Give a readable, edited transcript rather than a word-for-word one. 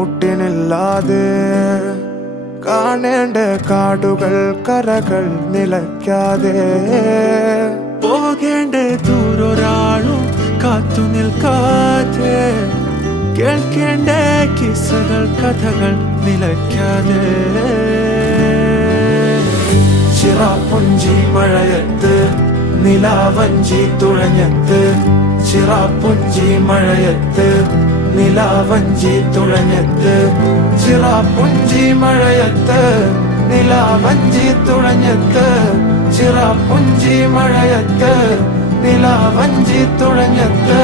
കുട്ടിനില്ലാതെ കാണേണ്ട കാടുകൾ കരകൾ നിലയ്ക്കാതെ പോകേണ്ട ദൂരൊരാളും കാത്തു നിൽക്കാതെ കേൾക്കേണ്ട കിസ്സകൾ കഥകൾ നിലയ്ക്കാതെ ചിറാപ്പുഞ്ചി മഴയത്ത് നിലാവഞ്ചി തുഴഞ്ഞത്ത് ചിറാപ്പുഞ്ചി മഴയത്ത് നിലാവഞ്ചി തുഴഞ്ഞത്ത് ചിറാപ്പുഞ്ചി മഴയത്ത് നിലാവഞ്ചി തുഴഞ്ഞത്ത് ചിറാപ്പുഞ്ചി മഴയത്ത് നിലാവഞ്ചി തുഴഞ്ഞത്ത്